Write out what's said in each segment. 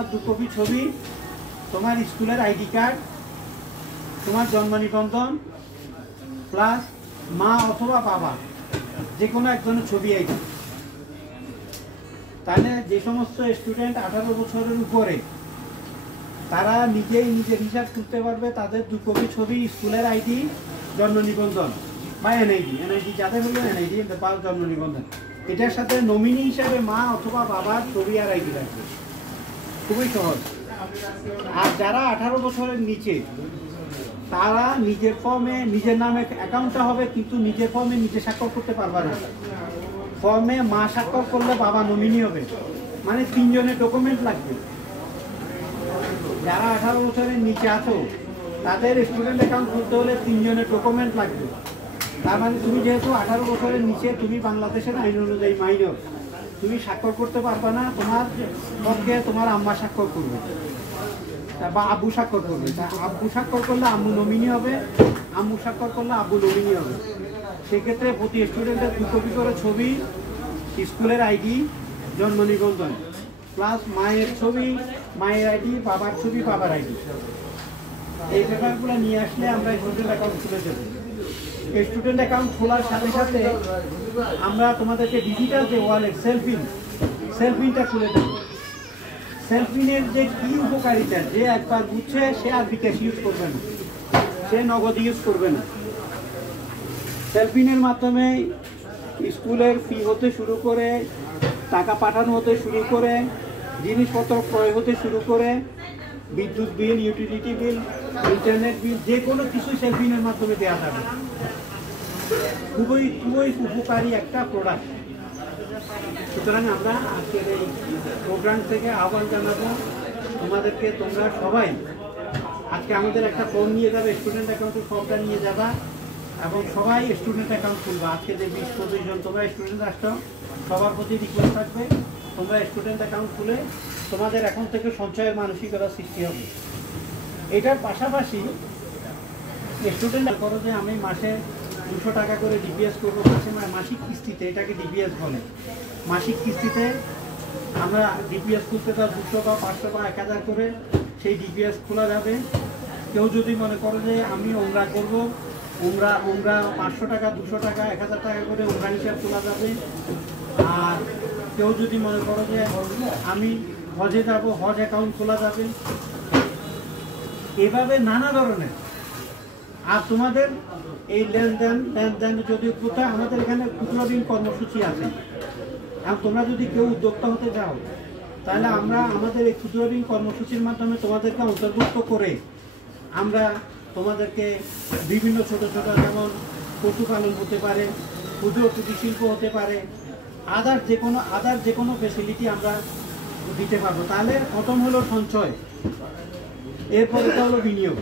2 copy ছবি, তোমার স্কুলের আইডি কার্ড, তোমার জন্ম নিবন্ধন প্লাস মা অথবা বাবা যে কোনো একজনের ছবি আইডি। তাহলে যে সমস্ত স্টুডেন্ট 18 বছরের উপরে তারা নিজেই নিজের হিসাব করতে পারবে। তাদের 2 কপি ছবি, স্কুলের আইডি, জন্ম নিবন্ধন বা এনআইডি যাদের হলো এনআইডি বা জন্ম নিবন্ধন, এটার সাথে নমিনি হিসাবে মা অথবা বাবার ছবি আর আইডি রাখবে। খুবই সহজ। আর যারা 18 বছরের নিচে তারা নিজের ফর্মে নিজের নামে অ্যাকাউন্টটা হবে, কিন্তু নিজের ফর্মে নিজে স্বাক্ষর করতে পারবে না। ফর্মে মা স্বাক্ষর করলে বাবা নমিনি হবে, মানে 3 জনের ডকুমেন্ট লাগবে। যারা 18 বছরের নিচে আছো তাদের স্টুডেন্ট অ্যাকাউন্ট খুলতে হলে 3 জনের ডকুমেন্ট লাগবে। তার মানে তুমি যেহেতু 18 বছরের নিচে, তুমি বাংলাদেশের আইন অনুযায়ী মাইনর, তুমি স্বাক্ষর করতে পারবে না। তোমার পক্ষে তোমার আম্মা স্বাক্ষর করবে বা আব্বু স্বাক্ষর করবে। আব্বু স্বাক্ষর করলে আম্মু নমিনি হবে, আম্মু স্বাক্ষর করলে আব্বু নমিনি হবে। সেক্ষেত্রে প্রতি স্টুডেন্টের 2 কপি করে ছবি, স্কুলের আইডি, জন্ম নিবন্ধন প্লাস মায়ের ছবি, মায়ের আইডি, বাবার ছবি, বাবার আইডি, এই পেপারগুলো নিয়ে আসলে আমরা স্টুডেন্ট অ্যাকাউন্ট খুলে দেবো। স্টুডেন্ট অ্যাকাউন্ট খোলার সাথে সাথে আমরা তোমাদেরকে ডিজিটাল যে ওয়ালেট সেলফিনটা খুলে দেবো। সেলফিনের যে কি উপকারিতা, যে একবার বুঝছে সে আর বিকাশ ইউজ করবে না, সে নগদ ইউজ করবে না। সেলফিনের মাধ্যমে স্কুলের ফি হতে শুরু করে, টাকা পাঠানো হতে শুরু করে, জিনিসপত্র ক্রয় হতে শুরু করে, বিদ্যুৎ বিল, ইউটিলিটি বিল, ইন্টারনেট বিল, যে কোনো কিছু সেলফিনের মাধ্যমে দেওয়া যাবে। খুবই উপকারী একটা প্রোডাক্ট। সুতরাং আমরা আজকের এই প্রোগ্রাম থেকে আহ্বান জানাবো তোমাদেরকে, তোমরা সবাই আজকে আমাদের একটা ফর্ম নিয়ে যাবে, স্টুডেন্ট অ্যাকাউন্টের ফর্মটা নিয়ে যাবা এবং সবাই স্টুডেন্ট অ্যাকাউন্ট খুলবা। আজকে যে 20-25 জন তোমরা স্টুডেন্ট আসছো, সবার প্রতি রিকোয়েস্ট থাকবে তোমরা স্টুডেন্ট অ্যাকাউন্ট খুলে তোমাদের এখন থেকে সঞ্চয়ের মানসিকতা সৃষ্টি হবে। এটার পাশাপাশি স্টুডেন্ট করো যে আমি মাসে 200 টাকা করে ডিপিএস করবো, মাসিক কিস্তিতে, এটাকে ডিপিএস বলে। মাসিক কিস্তিতে আমরা ডিপিএস খুলতে তার 200 বা 500 বা 1000 করে সেই ডিপিএস খোলা যাবে। কেউ যদি মনে করো যে আমি ওমরা করবো, ওমরা 500 টাকা, 200 টাকা, 1000 টাকা করে ওমরা হিসাব খোলা যাবে। আর কেউ যদি মনে করো যে আমি হজে যাব, হজ অ্যাকাউন্ট খোলা যাবে। এভাবে নানা ধরনের। আর তোমাদের এই লেনদেন যদি কোথায় আমাদের এখানে ক্ষুদ্র ঋণ কর্মসূচি আছে, আর তোমরা যদি কেউ উদ্যোক্তা হতে চাও তাহলে আমরা আমাদের এই ক্ষুদ্র ঋণ কর্মসূচির মাধ্যমে তোমাদেরকে অন্তর্ভুক্ত করে আমরা তোমাদেরকে বিভিন্ন ছোট ছোট, যেমন পশুপালন হতে পারে, ক্ষুদ্র কুটির শিল্প হতে পারে, আদার যে কোনো ফেসিলিটি আমরা দিতে পারবো। তাহলে প্রথম হলো সঞ্চয়, এরপরে হলো বিনিয়োগ।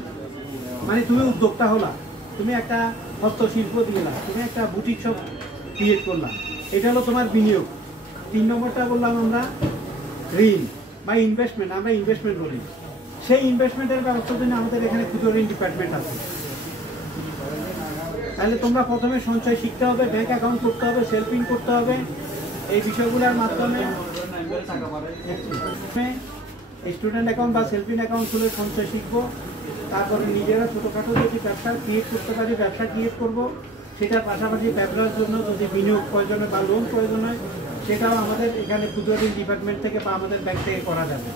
মানে তুমি উদ্যোক্তা হলা, তুমি একটা হস্তশিল্প দিলা, তুমি একটা বুটিক শপ ক্রিয়েট করলাম, এটা হলো তোমার বিনিয়োগ। 3 নম্বরটা বললাম আমরা ঋণ বা ইনভেস্টমেন্ট, আমরা ইনভেস্টমেন্ট বলি। সেই ইনভেস্টমেন্টের ব্যবস্থার জন্য আমাদের এখানে ক্ষুদ্র ঋণ ডিপার্টমেন্ট আছে। তাহলে তোমরা প্রথমে সঞ্চয় শিখতে হবে, ব্যাংক অ্যাকাউন্ট করতে হবে, সেলফিং করতে হবে। এই বিষয়গুলোর মাধ্যমে স্টুডেন্ট অ্যাকাউন্ট বা সেলফিং অ্যাকাউন্ট খুলে সঞ্চয় শিখবো। তারপরে নিজেরা ছোটোখাটো যদি ব্যবসা ক্রিয়েট করতে পারি, ব্যবসা ক্রিয়েট করবো। সেটার পাশাপাশি ব্যবসার জন্য যদি বিনিয়োগ প্রয়োজন হয় বা লোন প্রয়োজন হয়, সেটাও আমাদের এখানে ক্ষুদ্র ঋণ ডিপার্টমেন্ট থেকে বা আমাদের ব্যাংক থেকে করা যাবে।